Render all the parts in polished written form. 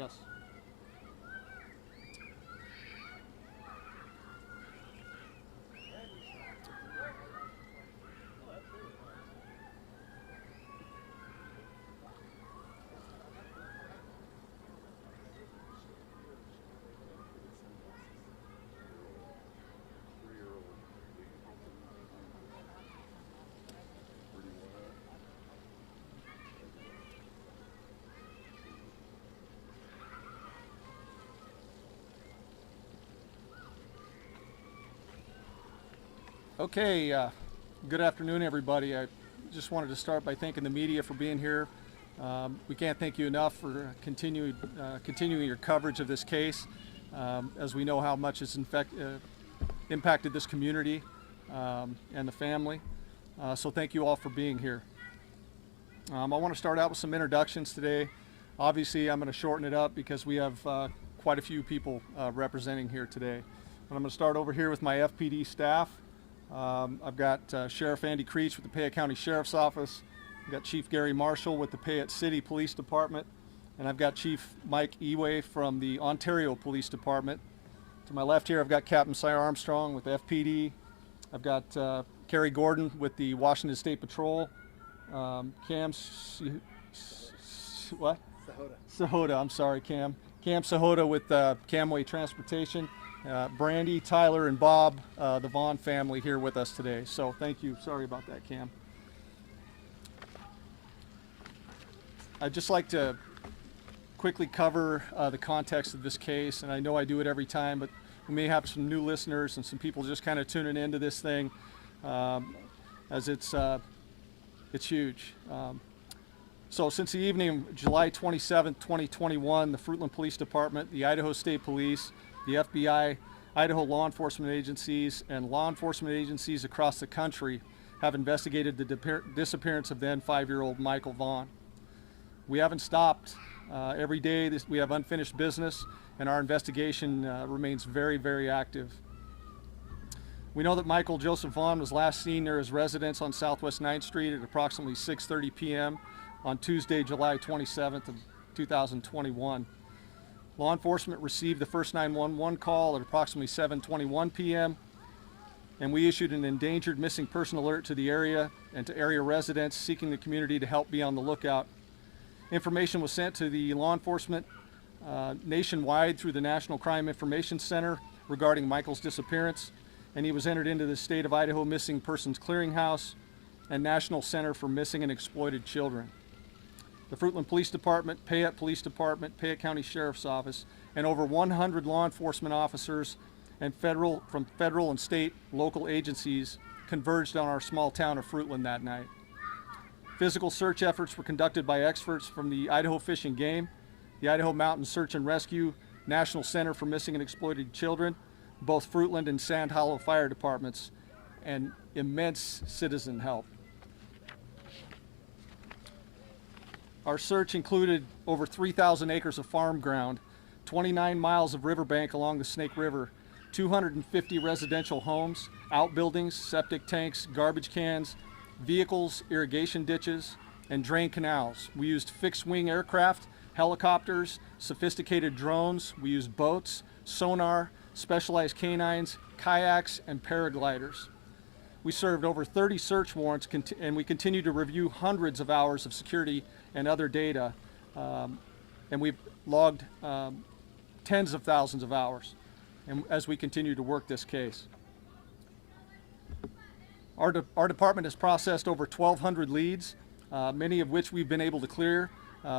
Yes. Okay, good afternoon, everybody. I just wanted to start by thanking the media for being here. We can't thank you enough for continuing your coverage of this case, as we know how much it's impacted this community and the family. So thank you all for being here. I want to start out with some introductions today. Obviously, I'm going to shorten it up because we have quite a few people representing here today. But I'm going to start over here with my FPD staff. I've got Sheriff Andy Creech with the Payette County Sheriff's Office. I've got Chief Gary Marshall with the Payette City Police Department. And I've got Chief Mike Eway from the Ontario Police Department. To my left here, I've got Captain Cy Armstrong with FPD. I've got Kerry Gordon with the Washington State Patrol. Cam Sahota, I'm sorry, Cam. Cam Sahota with Camway Transportation. Brandy, Tyler, and Bob, the Vaughn family here with us today. So thank you. Sorry about that, Cam. I'd just like to quickly cover the context of this case, and I know I do it every time, but we may have some new listeners and some people just kind of tuning into this thing, as it's huge. So since the evening of July 27, 2021, the Fruitland Police Department, the Idaho State Police, the FBI, Idaho law enforcement agencies, and law enforcement agencies across the country have investigated the disappearance of then 5-year-old Michael Vaughan. We haven't stopped. Every day we have unfinished business, and our investigation remains very, very active. We know that Michael Joseph Vaughan was last seen near his residence on Southwest 9th Street at approximately 6:30 p.m. on Tuesday, July 27th of 2021. Law enforcement received the first 911 call at approximately 7:21 p.m. and we issued an endangered missing person alert to the area and to area residents seeking the community to help be on the lookout. Information was sent to the law enforcement nationwide through the National Crime Information Center regarding Michael's disappearance, and he was entered into the State of Idaho Missing Persons Clearinghouse and National Center for Missing and Exploited Children. The Fruitland Police Department, Payette Police Department, Payette County Sheriff's Office, and over 100 law enforcement officers and from federal and state local agencies converged on our small town of Fruitland that night. Physical search efforts were conducted by experts from the Idaho Fish and Game, the Idaho Mountain Search and Rescue, National Center for Missing and Exploited Children, both Fruitland and Sand Hollow Fire Departments, and immense citizen help. Our search included over 3,000 acres of farm ground, 29 miles of riverbank along the Snake River, 250 residential homes, outbuildings, septic tanks, garbage cans, vehicles, irrigation ditches, and drain canals. We used fixed-wing aircraft, helicopters, sophisticated drones. We used boats, sonar, specialized canines, kayaks, and paragliders. We served over 30 search warrants, and we continue to review hundreds of hours of security and other data, and we've logged tens of thousands of hours as we continue to work this case. Our department has processed over 1,200 leads, many of which we've been able to clear,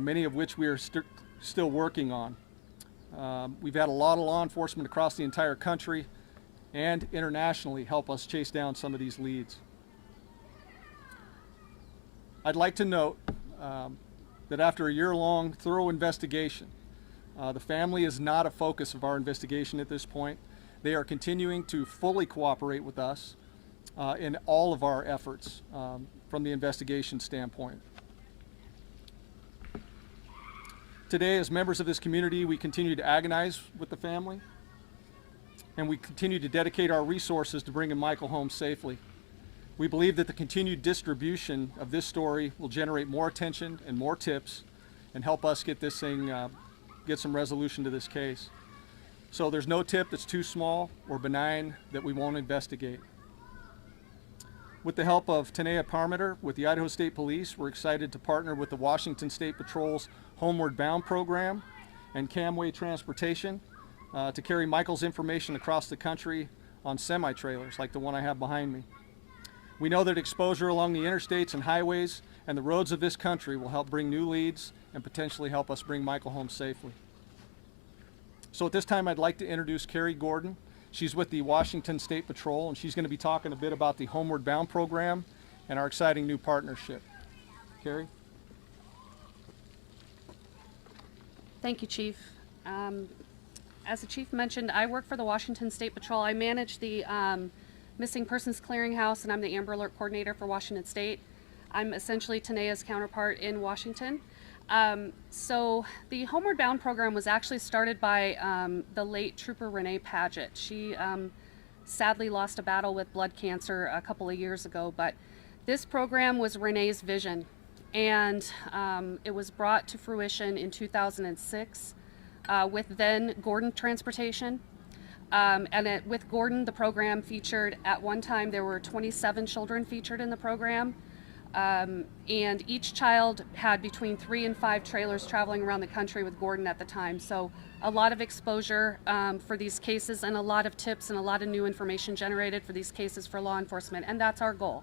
many of which we are still working on. We've had a lot of law enforcement across the entire country and internationally help us chase down some of these leads. I'd like to note that after a year-long thorough investigation, the family is not a focus of our investigation at this point. They are continuing to fully cooperate with us in all of our efforts from the investigation standpoint. Today, as members of this community, we continue to agonize with the family, and we continue to dedicate our resources to bringing Michael home safely. We believe that the continued distribution of this story will generate more attention and more tips and help us get this thing get some resolution to this case. So there's no tip that's too small or benign that we won't investigate. With the help of Tanea Parmeter with the Idaho State Police, we're excited to partner with the Washington State Patrol's Homeward Bound program and Camway Transportation to carry Michael's information across the country on semi-trailers like the one I have behind me. We know that exposure along the interstates and highways and the roads of this country will help bring new leads and potentially help us bring Michael home safely. So at this time, I'd like to introduce Carrie Gordon. She's with the Washington State Patrol, and she's going to be talking a bit about the Homeward Bound program and our exciting new partnership. Carrie? Thank you, Chief. As the Chief mentioned, I work for the Washington State Patrol. I manage the Missing Persons Clearinghouse, and I'm the Amber Alert Coordinator for Washington State. I'm essentially Tanea's counterpart in Washington. So the Homeward Bound program was actually started by the late Trooper Renee Paget. She sadly lost a battle with blood cancer a couple of years ago, but this program was Renee's vision, and it was brought to fruition in 2006 with then Gordon Transportation. With Gordon, the program featured, at one time there were 27 children featured in the program. And each child had between 3 and 5 trailers traveling around the country with Gordon at the time. So a lot of exposure for these cases, and a lot of tips and a lot of new information generated for these cases for law enforcement, and that's our goal.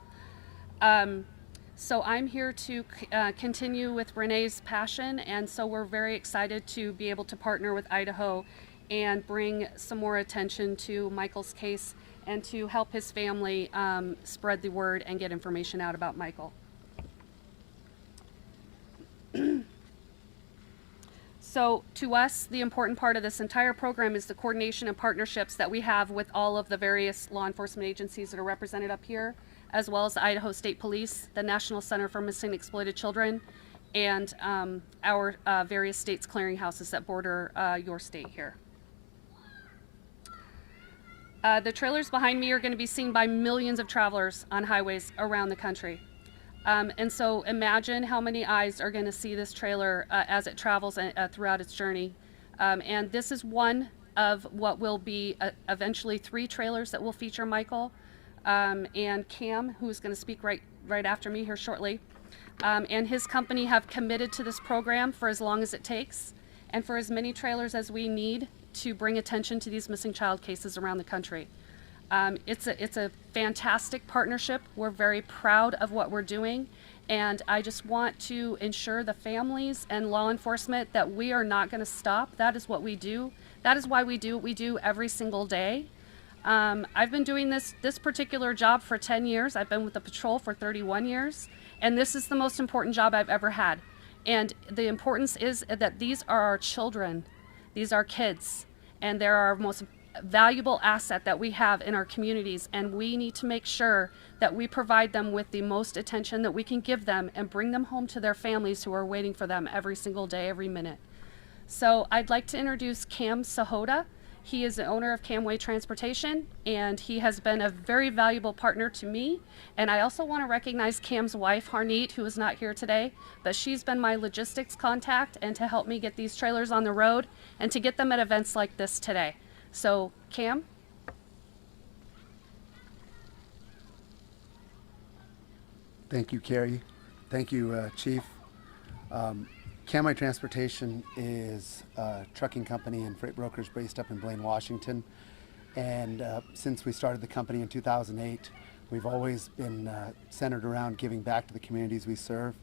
So I'm here to continue with Renee's passion, and so we're very excited to be able to partner with Idaho and bring some more attention to Michael's case and to help his family spread the word and get information out about Michael. So to us, the important part of this entire program is the coordination and partnerships that we have with all of the various law enforcement agencies that are represented up here, as well as the Idaho State Police, the National Center for Missing and Exploited Children, and our various states' clearinghouses that border your state here. The trailers behind me are going to be seen by millions of travelers on highways around the country. And so imagine how many eyes are going to see this trailer as it travels throughout its journey. And this is one of what will be eventually 3 trailers that will feature Michael and Cam, who's going to speak right after me here shortly. And his company have committed to this program for as long as it takes and for as many trailers as we need to bring attention to these missing child cases around the country. It's a fantastic partnership. We're very proud of what we're doing, and I just want to ensure the families and law enforcement that we are not going to stop. That is what we do. That is why we do what we do every single day. I've been doing this particular job for 10 years. I've been with the patrol for 31 years, and this is the most important job I've ever had. And the importance is that these are our children. These are kids, and they're our most valuable asset that we have in our communities, and we need to make sure that we provide them with the most attention that we can give them and bring them home to their families who are waiting for them every single day, every minute. So I'd like to introduce Cam Sahota. He is the owner of Camway Transportation, and he has been a very valuable partner to me. And I also want to recognize Cam's wife, Harneet, who is not here today, but she's been my logistics contact and to help me get these trailers on the road and to get them at events like this today. So, Cam? Thank you, Carrie. Thank you, Chief. Camway Transportation is a trucking company and freight brokers based up in Blaine, Washington. And since we started the company in 2008, we've always been centered around giving back to the communities we serve.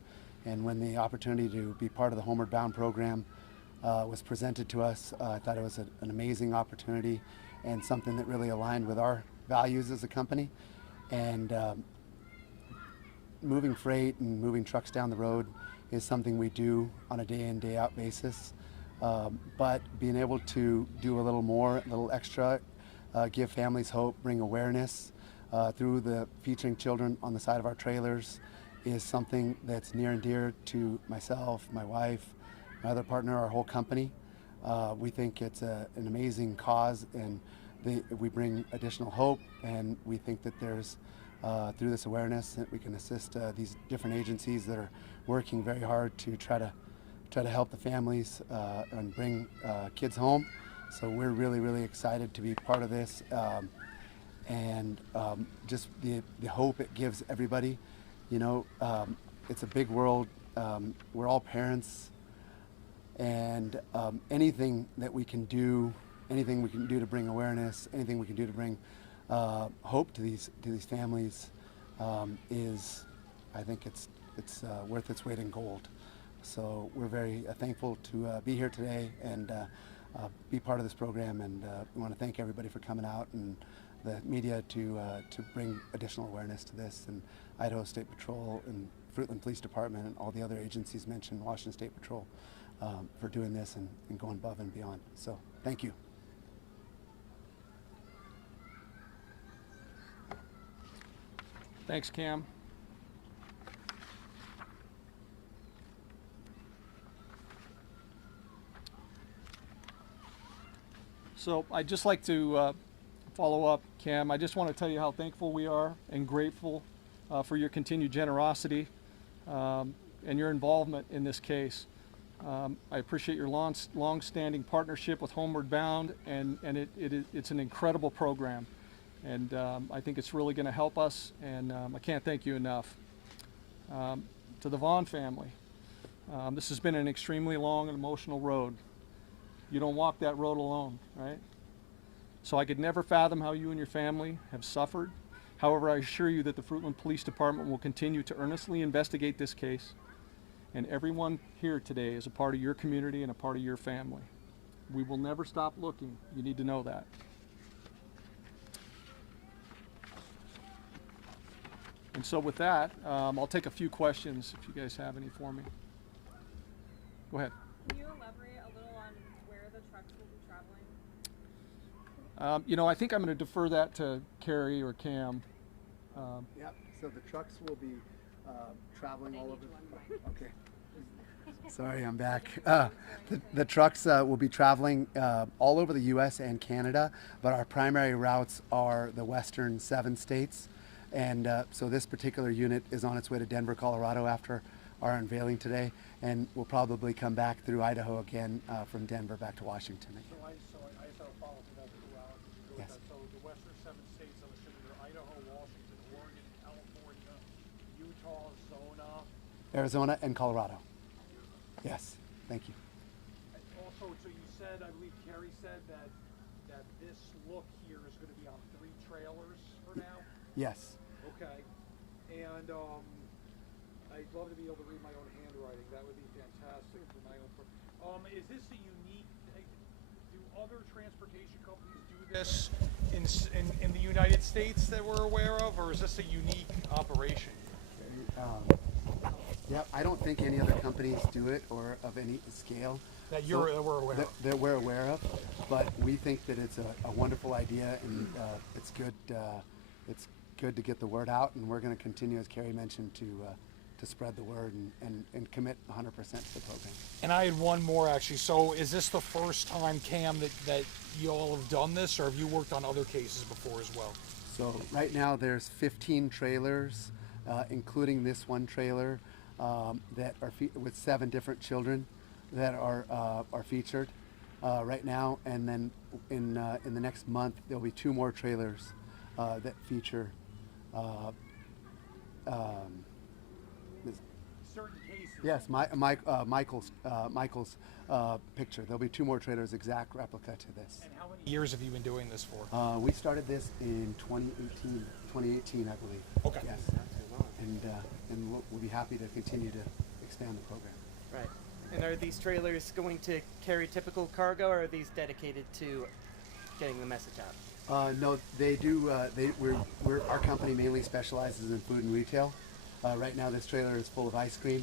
And when the opportunity to be part of the Homeward Bound program was presented to us, I thought it was an amazing opportunity and something that really aligned with our values as a company. And moving freight and moving trucks down the road is something we do on a day in, day out basis. But being able to do a little more, a little extra, give families hope, bring awareness through the featuring children on the side of our trailers is something that's near and dear to myself, my wife, my other partner, our whole company. We think it's an amazing cause, and we bring additional hope, and we think that there's through this awareness that we can assist these different agencies that are working very hard to try to try to help the families and bring kids home. So we're really, really excited to be part of this, and just the hope it gives everybody. You know, it's a big world. We're all parents, and anything that we can do, anything we can do to bring awareness, anything we can do to bring hope to these families, is, I think it's worth its weight in gold. So we're very thankful to be here today and be part of this program, and we want to thank everybody for coming out and the media to bring additional awareness to this, and Idaho State Patrol and Fruitland Police Department and all the other agencies mentioned, Washington State Patrol, for doing this and going above and beyond. So thank you. Thanks, Cam. So I'd just like to follow up, Cam. I just want to tell you how thankful we are and grateful for your continued generosity and your involvement in this case. I appreciate your long-standing partnership with Homeward Bound, and it's an incredible program. And I think it's really going to help us, and I can't thank you enough. To the Vaughan family, this has been an extremely long and emotional road. You don't walk that road alone, right? So I could never fathom how you and your family have suffered. However, I assure you that the Fruitland Police Department will continue to earnestly investigate this case, and everyone here today is a part of your community and a part of your family. We will never stop looking. You need to know that. And so with that, I'll take a few questions if you guys have any for me. Go ahead. Can you elaborate a little on where the trucks will be traveling? You know, I think I'm going to defer that to Carrie or Cam. Yep. So the trucks will be traveling all over. Okay. Sorry, I'm back. The trucks will be traveling all over the U.S. and Canada, but our primary routes are the western 7 states. And so this particular unit is on its way to Denver, Colorado after our unveiling today, and we'll probably come back through Idaho again from Denver back to Washington. So I just have a follow-up to that too. Yes. So the western 7 states, I'm assuming are Idaho, Washington, Oregon, California, Utah, Arizona, and Colorado. Yes, thank you. And also, so you said, I believe Carrie said that this look here is going to be on 3 trailers for now? Yes. Okay. And I'd love to be able to read my own handwriting. That would be fantastic for my own. Is this a unique? Do other transportation companies do this in the United States that we're aware of, or is this a unique operation? Yeah, I don't think any other companies do it or of any scale. That we're aware of. That we're aware of, but we think that it's a wonderful idea, and it's good. It's good to get the word out, and we're going to continue, as Carrie mentioned, to spread the word and commit 100% to the program. And I had one more actually. So is this the first time, Cam, that you all have done this, or have you worked on other cases before as well? So right now there's 15 trailers, including this one trailer that are with 7 different children that are featured right now, and then in the next month there'll be 2 more trailers that feature Certain cases. yes, Michael's picture. There'll be 2 more trailers, exact replica to this. And how many years have you been doing this for? We started this in 2018, I believe. Okay. Yes. And we'll be happy to continue to expand the program. Right. And are these trailers going to carry typical cargo, or are these dedicated to getting the message out? No, they do. Our company mainly specializes in food and retail. Right now, this trailer is full of ice cream.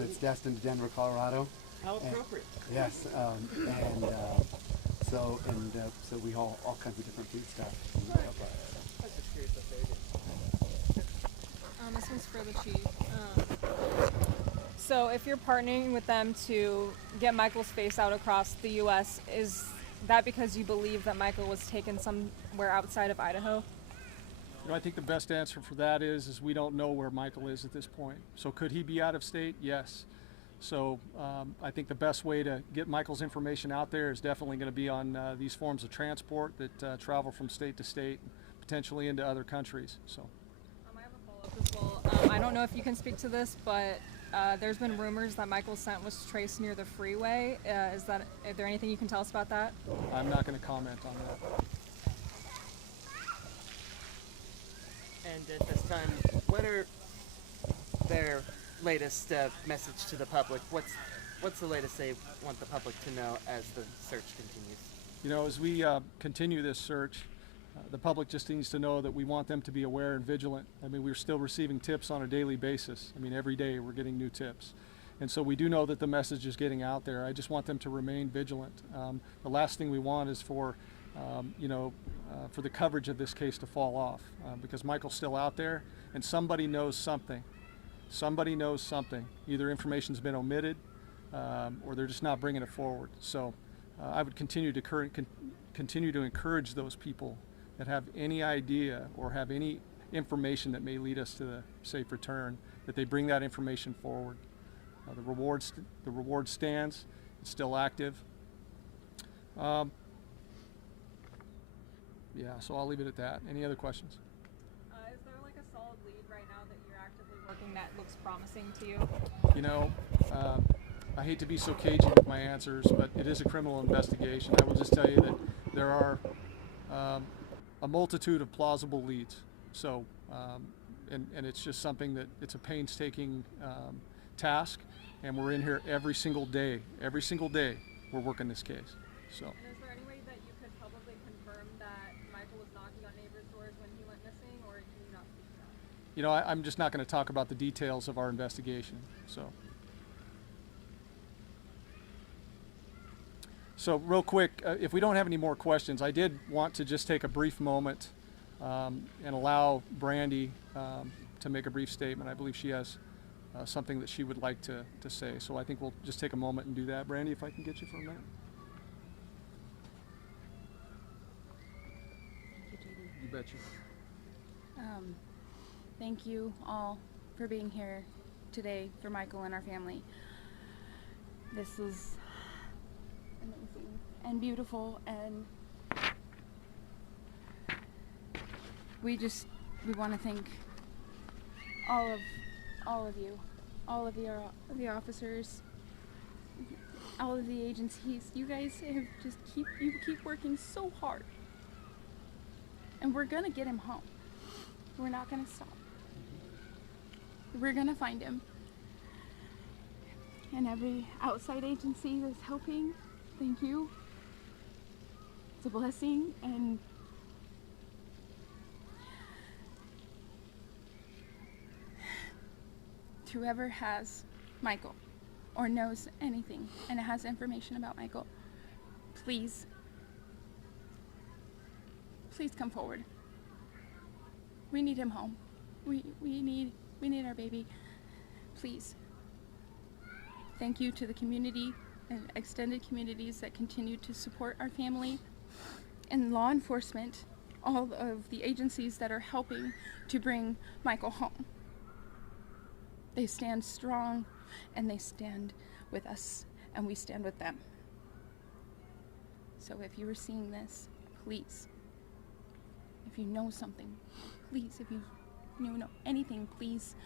It's destined to Denver, Colorado. How appropriate. Yes, so we haul all kinds of different food stuff. I was just curious what they do. This one's for the chief. So if you're partnering with them to get Michael's face out across the U.S., is that because you believe that Michael was taken somewhere outside of Idaho? You know, I think the best answer for that is we don't know where Michael is at this point. So could he be out of state? Yes. So I think the best way to get Michael's information out there is definitely going to be on these forms of transport that travel from state to state, potentially into other countries. So. I have a follow-up as well. I don't know if you can speak to this, but there's been rumors that Michael's scent was traced near the freeway. Is there anything you can tell us about that? I'm not going to comment on that. And at this time, what are their latest message to the public? What's the latest they want the public to know as the search continues? You know, as we continue this search, the public just needs to know that we want them to be aware and vigilant. I mean, we're still receiving tips on a daily basis. I mean, every day we're getting new tips. And so we do know that the message is getting out there. I just want them to remain vigilant. The last thing we want is for, for the coverage of this case to fall off, because Michael's still out there and somebody knows something. Somebody knows something. Either information's been omitted or they're just not bringing it forward. So I would continue to encourage those people that have any idea or have any information that may lead us to the safe return, that they bring that information forward. The reward stands. It's still active. Yeah, so I'll leave it at that. Any other questions? Is there like a solid lead right now that you're actively working that looks promising to you? You know, I hate to be so cagey with my answers, but it is a criminal investigation. I will just tell you that there are a multitude of plausible leads. So, and it's just something that it's a painstaking task, and we're in here every single day. Every single day we're working this case. So. And is there any way that you could publicly confirm that Michael was knocking on neighbors' doors when he went missing, or can you not speak to that? You know, I'm just not going to talk about the details of our investigation. So real quick, if we don't have any more questions, I did want to just take a brief moment and allow Brandy to make a brief statement. I believe she has something that she would like to say. So I think we'll just take a moment and do that. Brandy, if I can get you for a minute. You betcha. Thank you all for being here today for Michael and our family. This is amazing and beautiful, and we want to thank all of you, all of the officers, all of the agencies. You guys have you keep working so hard, and we're gonna get him home. We're not gonna stop. We're gonna find him. And every outside agency that's helping, thank you. It's a blessing, and whoever has Michael or knows anything and has information about Michael, please come forward. We need him home. We need our baby. Please. Thank you to the community and extended communities that continue to support our family, and law enforcement, all of the agencies that are helping to bring Michael home. They stand strong, and they stand with us, and we stand with them. So if you are seeing this, please, if you know something, please, if you know anything, please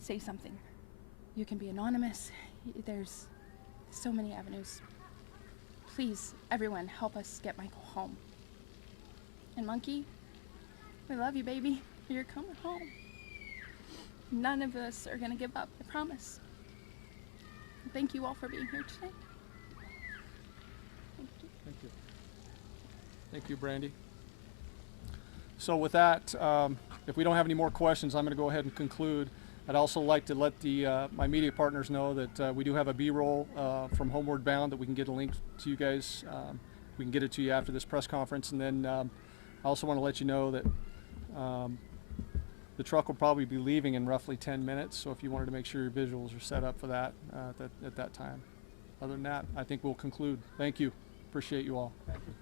say something. You can be anonymous. There's so many avenues. Please, everyone, help us get Michael home. And Monkey, we love you, baby. You're coming home. None of us are gonna give up, I promise. Thank you all for being here today. Thank you. Thank you. Thank you, Brandy. So with that, if we don't have any more questions, I'm going to go ahead and conclude. I'd also like to let my media partners know that we do have a B-roll from Homeward Bound that we can get a link to you guys. We can get it to you after this press conference. And then I also want to let you know that the truck will probably be leaving in roughly 10 minutes. So if you wanted to make sure your visuals are set up for that at that time. Other than that, I think we'll conclude. Thank you. Appreciate you all. Thank you.